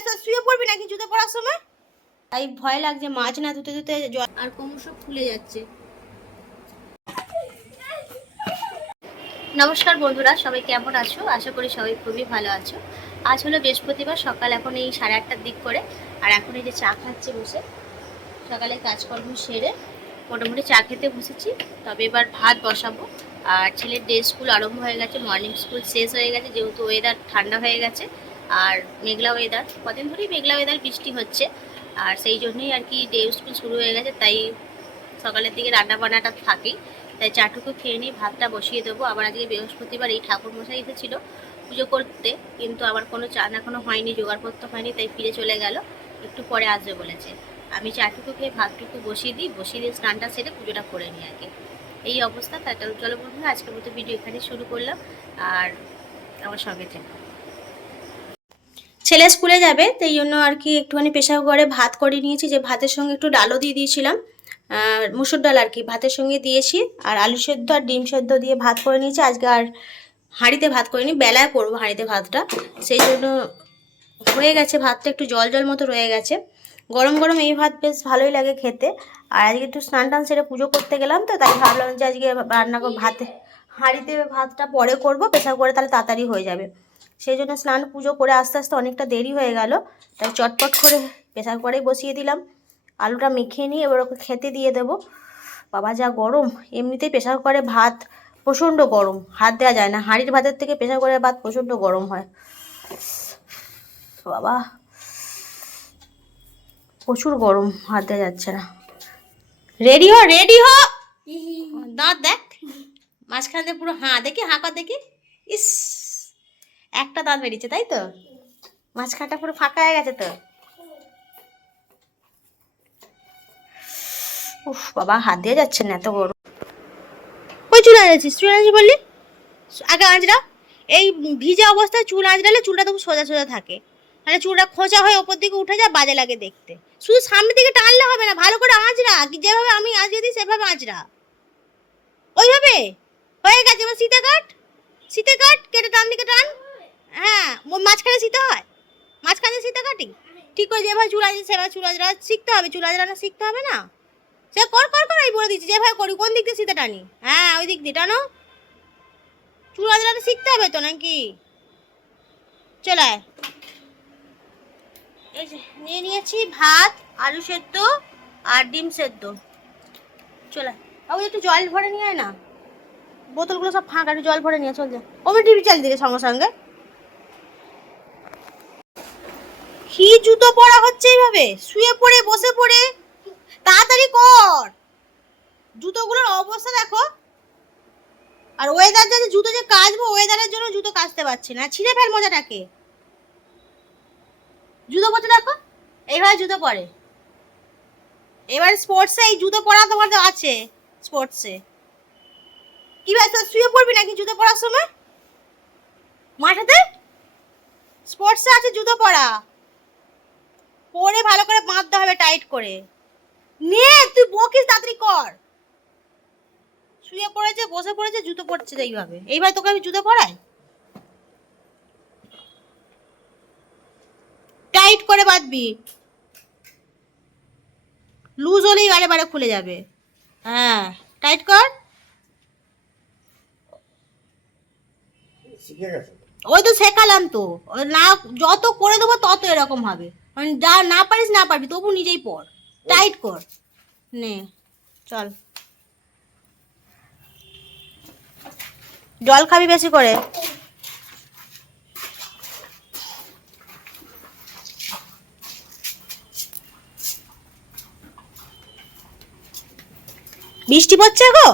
ব্যস্ত, শুয়ে পড়বি নাকি জুতো পরার সময়? তাই ভয় লাগছে, মাছ না ধুতে ধুতে জল আর কোমর সব ফুলে যাচ্ছে। নমস্কার বন্ধুরা, সবাই কেমন আছো? আশা করি সবাই খুবই ভালো আছো। আজ হলো বৃহস্পতিবার, সকাল এখন এই 8:30টার দিক করে। আর এখন এই যে চা খাচ্ছে বসে, সকালে কাজকর্ম সেরে মোটামুটি চা খেতে বসেছি। তবে এবার ভাত বসাবো। আর ছেলের ডে স্কুল আরম্ভ হয়ে গেছে, মর্নিং স্কুল শেষ হয়ে গেছে, যেহেতু ওয়েদার ঠান্ডা হয়ে গেছে আর মেঘলা ওয়েদার, কদিন ধরেই মেঘলা ওয়েদার, বৃষ্টি হচ্ছে। আর সেই জন্যই আর কি ডে স্কুল শুরু হয়ে গেছে, তাই সকালের দিকে রান্না বান্নাটা থাকেই। তাই চাটুকু খেয়ে নিয়ে ভাতটা বসিয়ে দেবো। আবার আজকে বৃহস্পতিবার, এই ঠাকুরমশাই এসেছিলো পুজো করতে, কিন্তু আবার কোনো চান এখনো হয়নি, জোগাড়পত্র হয়নি, তাই ফিরে চলে গেল, একটু পরে আসবে বলেছে। আমি চাটুকু খেয়ে ভাতটুকু বসিয়ে দিয়ে স্নানটা সেরে পুজোটা করে নিই আগে। এই অবস্থা। তাই চলো বন্ধুরা, আজকের মতো ভিডিও এখানে শুরু করলাম, আর আমার সঙ্গে থেকে। ছেলে স্কুলে যাবে, তাই জন্য আর কি একটুখানি প্রেসার কুকারে ভাত করে নিয়েছি, যে ভাতের সঙ্গে একটু ডালও দিয়ে দিয়েছিলাম, মুসুর ডাল আর কি ভাতের সঙ্গে দিয়েছি। আর আলু সেদ্ধ আর ডিম সেদ্ধ দিয়ে ভাত করে নিয়েছি। আজকে আর হাঁড়িতে ভাত করিনি, বেলায় করবো হাঁড়িতে ভাতটা, সেই জন্য হয়ে গেছে ভাতটা, একটু জল জল মতো রয়ে গেছে। গরম গরম এই ভাত বেশ ভালোই লাগে খেতে। আর আজকে একটু স্নান টান সেরে পুজো করতে গেলাম, তো তাই ভাবলাম যে আজকে রান্না ভাতে হাঁড়িতে ভাতটা পরে করবো, প্রেসার করে, তাহলে তাড়াতাড়ি হয়ে যাবে। সেই জন্য স্নান পুজো করে আস্তে আস্তে অনেকটা দেরি হয়ে গেল, তাই চটপট করে প্রেসার করেই বসিয়ে দিলাম। আলুটা মেখে নিয়ে এবার ওকে খেতে দিয়ে দেবো। বাবা যা গরম, এমনিতেই প্রেসার করে ভাত প্রচণ্ড গরম, হাত দেওয়া যায় না। হাঁড়ির ভাতের থেকে প্রেসার করে ভাত প্রচণ্ড গরম হয়। বাবা প্রচুর গরম, হাত দেওয়া যাচ্ছে না। রেডি হ, রেডি হ। দাঁত দেখ, মাঝখান দিয়ে পুরো দেখি, হাঁকা দেখি। ইস, একটা দাঁত বেরিয়েছে, তাই তো? মাঝখানটা পুরো ফাঁকা হয়ে গেছে তো। উফ বাবা, হাত দিয়ে যাচ্ছে না, এত গরম। ওই চুল আঁচড়াচ্ছিস, চুল আঁচড়ি বললি? আগে আঁচড়া। এই ভিজা অবস্থায় চুল আঁচড়ালে চুলটা তখন সোজা সোজা থাকে, তাহলে চুলটা খোঁচা হয়ে ওপর দিকে উঠে যায়, বাজে লাগে দেখতে। শুধু সামনের দিকে টানলে হবে না, ভালো করে আঁচড়া, কি যেভাবে আমি আঁচড়ে দিই সেভাবে আঁচড়া। ওইভাবে হয়ে গেছে। এবার শীতে কাট, শীতে কাট, কেটে টান দিকে টান। হ্যাঁ, মাঝখানে শীতে হয়, মাঝখানে শীতে কাটি। ঠিক করে যেভাবে চুল আঁচড়ি সেভাবে চুল আঁচড়া শিখতে হবে, চুল আঁচড়ানো শিখতে হবে না? সে কর কর কর, আমি বলে দিচ্ছি যেভাবে করি। কোন দিক দিয়ে শীতে টানি? হ্যাঁ, ওই দিক দিয়ে টানো। চুল আঁচড়ানো শিখতে হবে তো, নাকি? চলে আয়। এই যে নিয়ে নিয়েছি ভাত, আলু সেদ্ধ আর ডিম সেদ্ধ। চলে আয়, একটু জল ভরে নিয়ে আয় না, বোতলগুলো সব ফাঁকা, একটু জল ভরে নিয়ে চল যা। ওমনি টিভি চালিয়ে দিকে সঙ্গে সঙ্গে। কি জুতো পরা হচ্ছে এইভাবে, শুয়ে পড়ে বসে পড়ে? তাড়াতাড়ি কর, জুতোগুলোর অবস্থা দেখো। আর ওয়েদার যে জুতো যে কাচবো, ওয়েদারের জন্য জুতো কাচতে পারছি না, ছিঁড়ে ফেল মজাটাকে। জুতো পরতে দেখো, এইভাবে জুতো পরে। এবার স্পোর্টসে এই জুতো পরা তোমার তো আছে, স্পোর্টসে কি ব্যস্ত, শুয়ে পড়বি নাকি জুতো পরার সময়? মাঠাতে স্পোর্টসে আছে জুতো পরা, পরে ভালো করে বাঁধতে হবে টাইট করে। নে তুই বকিস, তাড়াতাড়ি কর। শুয়ে পড়েছে, বসে পড়েছে, জুতো পরছে এইভাবে। এইভাবে তোকে আমি জুতো পরাই? টাইট করে বাঁধবি, লুজ হলেই বারে বারে খুলে যাবে। হ্যাঁ, টাইট কর। ওই তো শেখালাম তো, না যত করে দেবো তত এরকম হবে, মানে যা না পারিস না পারবি, তবু নিজেই পড়, টাইট কর। নে চল, জল খাবি বেশি করে। বৃষ্টি পড়ছে গো,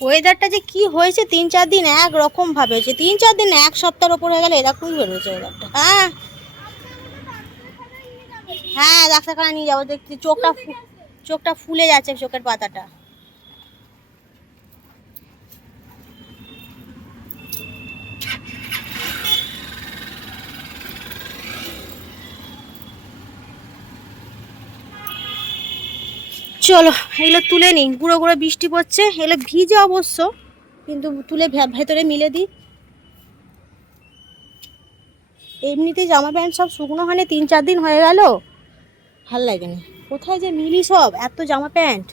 ওয়েদারটা যে কি হয়েছে 3-4 দিন একরকম ভাবে হয়েছে, 3-4 দিন, এক সপ্তাহের ওপর হয়ে গেলে এরকমই বেরোচ্ছে ওয়েদারটা। হ্যাঁ হ্যাঁ, ডাক্তারখানা নিয়ে যাবো, দেখছি চোখটা ফুলে যাচ্ছে, চোখের পাতাটা। চলো এগুলো তুলে নিই, গুঁড়ো গুঁড়ো বৃষ্টি পড়ছে, এগুলো ভিজে অবশ্য, কিন্তু তুলে ভেতরে মিলে দিই। এমনিতেই জামা প্যান্ট সব শুকনো হয়নি, 3-4 দিন হয়ে গেল, ভাল লাগে না। কোথায় যে মিলি সব এত জামা প্যান্ট।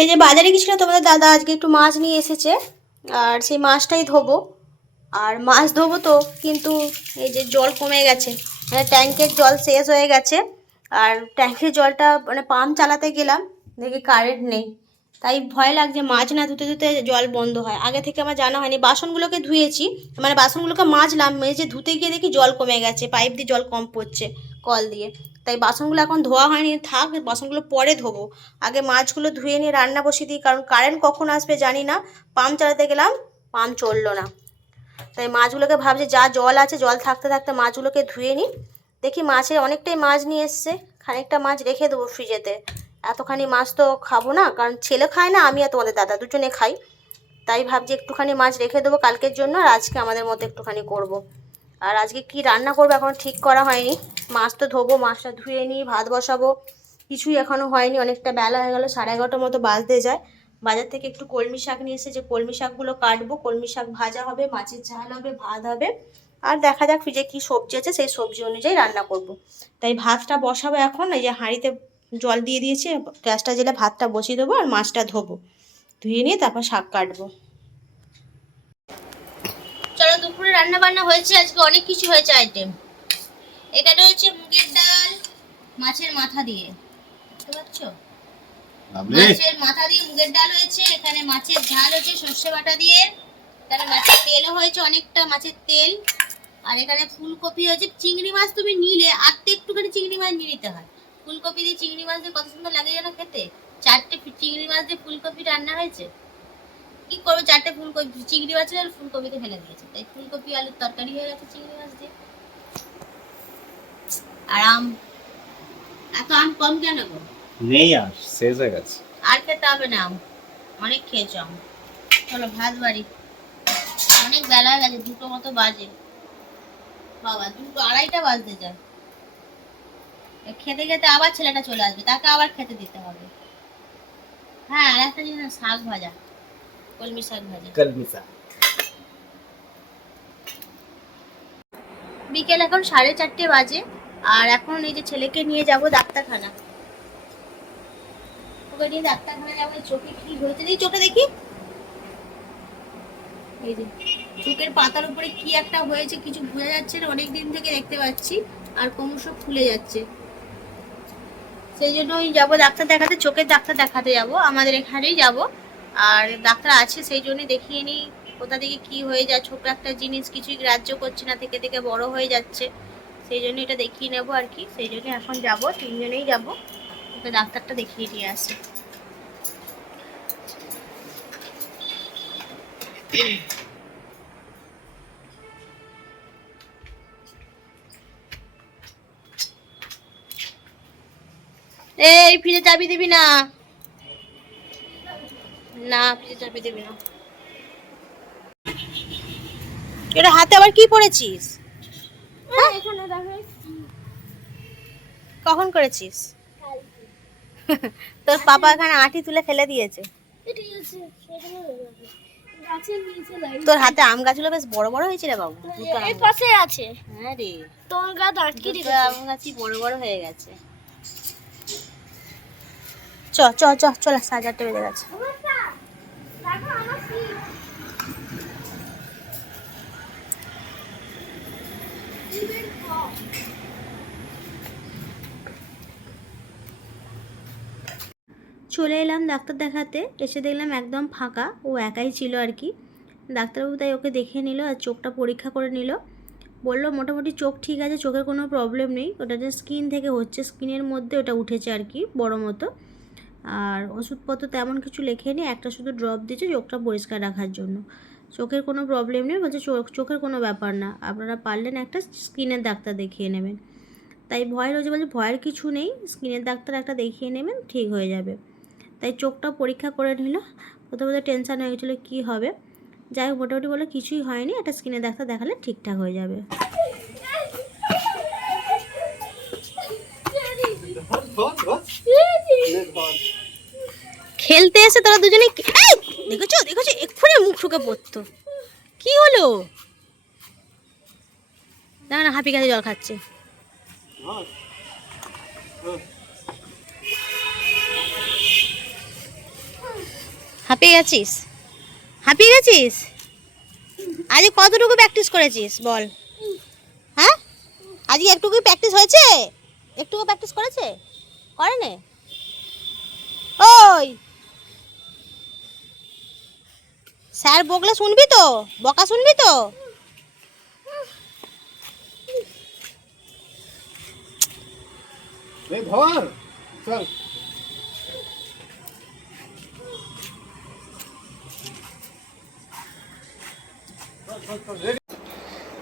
এই যে বাজারে গেছিল তোমাদের দাদা, আজকে একটু মাছ নিয়ে এসেছে, আর সেই মাছটাই ধোবো। আর মাছ ধোবো তো, কিন্তু এই যে জল কমে গেছে, মানে ট্যাঙ্কের জল শেষ হয়ে গেছে। আর ট্যাঙ্কের জলটা মানে পাম্প চালাতে গেলাম, দেখি কারেন্ট নেই, তাই ভয় লাগছে মাছ না ধুতে ধুতে জল বন্ধ হয়। আগে থেকে আমার জানা হয়নি। বাসনগুলোকে ধুয়েছি, মানে বাসনগুলোকে মাজলাম, মেজে ধুতে গিয়ে দেখি জল কমে গেছে, পাইপ দিয়ে জল কম পড়ছে কল দিয়ে। তাই বাসনগুলো এখন ধোয়া হয়নি, থাক, বাসনগুলো পরে ধোবো। আগে মাছগুলো ধুয়ে নিয়ে রান্না বসিয়ে দিই, কারণ কারেন্ট কখন আসবে জানি না। পাম্প চালাতে গেলাম, পাম্প চললো না। তাই মাছগুলোকে ভাবছি যা জল আছে, জল থাকতে থাকতে মাছগুলোকে ধুয়ে নিই। দেখি মাছের অনেকটাই মাছ নিয়ে এসছে, খানিকটা মাছ রেখে দেবো ফ্রিজেতে। এতখানি মাছ তো খাবো না, কারণ ছেলে খায় না, আমি আর তোমাদের দাদা দুজনে খাই। তাই ভাবছি একটুখানি মাছ রেখে দেবো কালকের জন্য, আর আজকে আমাদের মতো একটুখানি করব। আর আজকে কি রান্না করবো এখনও ঠিক করা হয়নি। মাছ তো ধোবো, মাছটা ধুয়ে নিই, ভাত বসাবো, কিছুই এখনও হয়নি। অনেকটা বেলা হয়ে গেল, 11:30 মতো বাজতে যায়। বাজার থেকে একটু কলমি শাক নিয়ে এসে, যে কলমি শাকগুলো কাটবো, কলমি শাক ভাজা হবে, মাছের ঝাল হবে, ভাত হবে। আর দেখা যাক ফ্রিজে কী সবজি আছে, সেই সবজি অনুযায়ী রান্না করব। তাই ভাতটা বসাবো এখন। এই যে হাঁড়িতে জল দিয়ে দিয়েছি, গ্যাসটা জেলে ভাতটা বসিয়ে দেবো, আর মাছটা ধোবো, ধুয়ে নিয়ে তারপর শাক কাটবো। চলো, দুপুরে রান্না বান্না হয়েছে, আজকে অনেক কিছু হয়েছে আইটেম। এখানে হচ্ছে মুগের ডাল মাছের মাথা দিয়ে, বুঝতে পারছো? মাছের মাথা দিয়ে মুগের ডাল হয়েছে। এখানে মাছের ঝাল হয়েছে সর্ষে বাটা দিয়ে। এখানে মাছের তেলও হয়েছে, অনেকটা মাছের তেল। আর এখানে ফুলকপি হয়েছে। চিংড়ি মাছ তুমি নিলে আর তো একটুখানি চিংড়ি মাছ নিয়ে নিতে হয়। ফুলকপি দিয়ে চিংড়ি মাছ দিয়ে কত সুন্দর লাগে যেন খেতে। 4টে চিংড়ি মাছ দিয়ে ফুলকপি রান্না হয়েছে। কি করবো, 4টে ফুলকপি চিংড়ি মাছের আর ফুলকপিকে ফেলে দিয়েছে, তাই ফুলকপি আলুর তরকারি হয়ে গেছে চিংড়ি মাছ দিয়ে। আর আম, এত আম কম কেন গো? নেই, আর শেষ হয়ে গেছে। আর খেতে হবে না আম, অনেক খেয়েছো আম। চলো ভাত বাড়ি, অনেক বেলা হয়ে গেছে, 2টো মতো বাজে। বাবা, 2টো 2:30 বাজতে যায়। খেতে খেতে আবার ছেলেটা চলে আসবে, তাকে আবার খেতে দিতে হবে। হ্যাঁ, আর একটা জিনিস, শাক ভাজা, কলমি শাক ভাজা। কলমি শাক। বিকেল এখন 4:30 বাজে। আর এখন এই যে ছেলেকে নিয়ে যাব ডাক্তারখানা, ওকে নিয়ে ডাক্তারখানা যাবো। চোখে কি হয়েছে দেখি, চোখে দেখি, এই যে চোখের পাতার উপরে কি একটা হয়েছে, কিছু বোঝা যাচ্ছে না, অনেক দিন থেকে দেখতে পাচ্ছি, আর ক্রমশ ফুলে যাচ্ছে। সেই জন্যই যাবো ডাক্তার দেখাতে, চোখের ডাক্তার দেখাতে যাব, আমাদের এখানেই যাব। আর ডাক্তার আছে, সেই জন্যই দেখিয়ে নিই কোথা থেকে কি হয়ে যায়। ছোট একটা জিনিস, কিছুই গ্রাহ্য করছে না, থেকে থেকে বড় হয়ে যাচ্ছে, সেই জন্য এটা দেখিয়ে নেবো আর কি। সেই জন্য এখন যাব, 3জনেই যাব, ওকে ডাক্তারটা দেখিয়ে নিয়ে আসি। এই ফ্রিজে চাবি দিবি না, না ফ্রিজে চাবি দিবি না। এটা হাতে আবার কি পড়েছিস? কখন করেছিস? তোর পাপা এখানে আঁটি তুলে ফেলে দিয়েছে। তোর হাতে আম গাছগুলো বেশ বড় বড় হয়েছে রে বাবু। এই পাশে আছে। হ্যাঁ রে, তোর গাছ আটকে দুটো আম গাছই বড় বড় হয়ে গেছে। চ চ চ চল, 4:30 বেজে গেছে। চলে এলাম ডাক্তার দেখাতে, এসে দেখলাম একদম ফাঁকা, ও একাই ছিল আর কি। ডাক্তারবাবু তাই ওকে দেখে নিল, আর চোখটা পরীক্ষা করে নিল। বললো মোটামুটি চোখ ঠিক আছে, চোখের কোনো প্রবলেম নেই, ওটা যে স্কিন থেকে হচ্ছে, স্কিনের মধ্যে ওটা উঠেছে আর কি বড় মতো। আর ওষুধপত্র তেমন কিছু লেখেনি, একটা শুধু ড্রপ দিয়েছে চোখটা পরিষ্কার রাখার জন্য। চোখের কোনো প্রবলেম নেই, বলছে চোখের কোনো ব্যাপার না, আপনারা পারলেন একটা স্কিনের ডাক্তার দেখিয়ে নেবেন। তাই ভয় রয়েছে, বলছে ভয়ের কিছু নেই, স্কিনের ডাক্তার একটা দেখিয়ে নেবেন, ঠিক হয়ে যাবে। তাই চোখটা পরীক্ষা করে নিল। প্রথমে টেনশান হয়ে গেছিলো কী হবে, যাই হোক মোটামুটি বলে কিছুই হয়নি, একটা স্কিনের ডাক্তার দেখালে ঠিকঠাক হয়ে যাবে। খেলতে এসে তোরা দুজনে এই দেখেছো দেখেছো এক্ষুনি মুখ ঠুকে পড়তো। কি হলো? না না, হাপি কাছে জল খাচ্ছে। হাঁপিয়ে গেছিস? হাঁপিয়ে গেছিস? আজ কতটুকু প্র্যাকটিস করেছিস বল? হ্যাঁ, আজকে একটুকু প্র্যাকটিস হয়েছে? একটুকু প্র্যাকটিস করেছে? করেনি? ওই স্যার বকলে শুনবি তো? বকা শুনবি তো? ধর চল।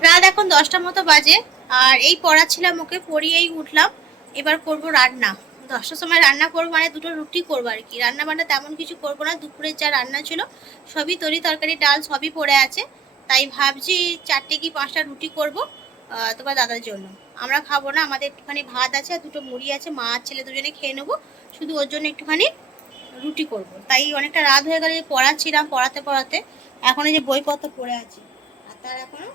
রাত এখন 10টার মতো বাজে, আর এই পড়াচ্ছিলাম ওকে, পড়িয়েই উঠলাম। এবার করব রান্না। 10টার সময় রান্না করবো, মানে দুটো রুটি করবো আর কি। রান্না বান্না তেমন কিছু করবো না, দুপুরের যা রান্না ছিল সবই তরি তরকারি ডাল সবই পড়ে আছে। তাই ভাবছি 4টে কি 5টা রুটি করবো তোমার দাদার জন্য। আমরা খাবো না, আমাদের একটুখানি ভাত আছে আর দুটো মুড়ি আছে, মা আর ছেলে দুজনে খেয়ে নেবো। শুধু ওর জন্য একটুখানি রুটি করব। তাই অনেকটা রাত হয়ে গেলে পড়াচ্ছিলাম, পড়াতে পড়াতে এখন এই যে বইপত্র পড়ে আছে। আর তার এখনো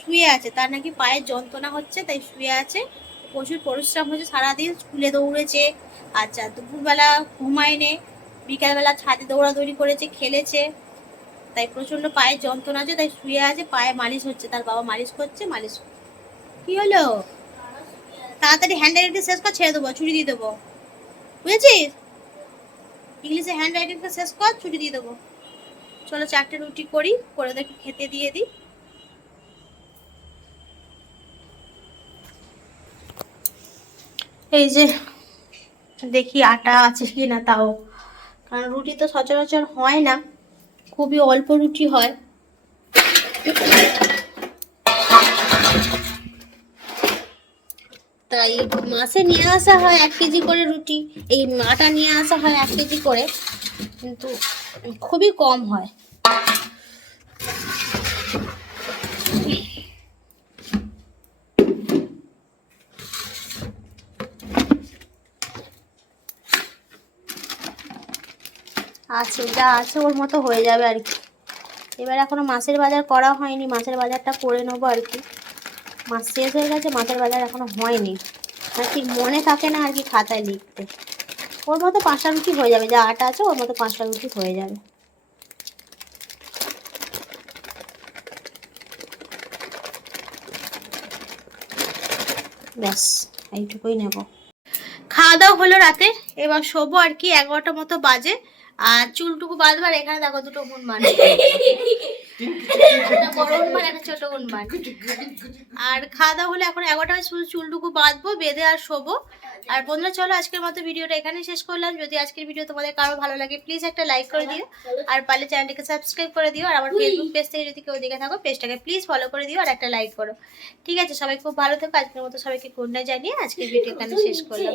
শুয়ে আছে, তার নাকি পায়ের যন্ত্রণা হচ্ছে, তাই শুয়ে আছে। প্রচুর পরিশ্রম হয়েছে, সারাদিন স্কুলে দৌড়েছে। আচ্ছা, দুপুরবেলা ঘুমায়নি, বিকালবেলা ছাদে দৌড়াদৌড়ি করেছে, খেলেছে, তাই প্রচণ্ড পায়ের যন্ত্রণা আছে, তাই শুয়ে আছে। পায়ে মালিশ হচ্ছে, তার বাবা মালিশ করছে। মালিশ কি হলো? তাড়াতাড়ি হ্যান্ড রাইটিং শেষ কর, ছেড়ে দেবো, ছুটি দিয়ে দেবো, বুঝেছিস? ইংলিশে হ্যান্ড রাইটিংটা শেষ কর, ছুটি দিয়ে দেবো। চলো 4টে রুটি করি, করে দেখি খেতে দিয়ে দিই। এই যে দেখি আটা আছে কি না, তাও কারণ রুটি তো সচরাচর হয় না, খুবই অল্প রুটি হয়। তাই মাসে নিয়ে আসা হয় 1 কেজি করে রুটি, এই আটা নিয়ে আসা হয় 1 কেজি করে, কিন্তু খুবই কম হয়। আছে যা আছে ওর মতো হয়ে যাবে আর কি। এবার এখনো মাছের বাজার করা হয়নি, মাছের বাজারটা করে নেবো আর কি। মাছ শেষ হয়ে গেছে, মাছের বাজার এখনো হয়নি, আর ঠিক মনে থাকে না আর কি খাতায় লিখতে। ওর মতো 5টা রুটি হয়ে যাবে, যা আটা আছে ওর মতো 5টা রুটি হয়ে যাবে। ব্যাস এইটুকুই নেব। খাওয়া দাওয়া হলো রাতে, এবার শোবো আর কি। 11টা মতো বাজে। আর চুলটুকু বাঁধবার, এখানে দেখো দুটো হনুমান, একটা বড় হনুমান একটা ছোট হনুমান। আর খাওয়া দাওয়া হলে এখন 11টা শুধু চুলটুকু বাঁধবো, বেঁধে আর শোবো। আর বন্ধুরা চলো আজকের মতো ভিডিওটা এখানে শেষ করলাম। যদি আজকের ভিডিও তোমাদের কারো ভালো লাগে প্লিজ একটা লাইক করে দিও, আর পারলে চ্যানেলটিকে সাবস্ক্রাইব করে দিও। আর আমার ফেসবুক পেজ থেকে যদি কেউ দেখে থাকো পেজটাকে প্লিজ ফলো করে দিও আর একটা লাইক করো। ঠিক আছে, সবাই খুব ভালো থেকো। আজকের মতো সবাইকে গুড নাইট জানিয়ে আজকের ভিডিও এখানে শেষ করলাম।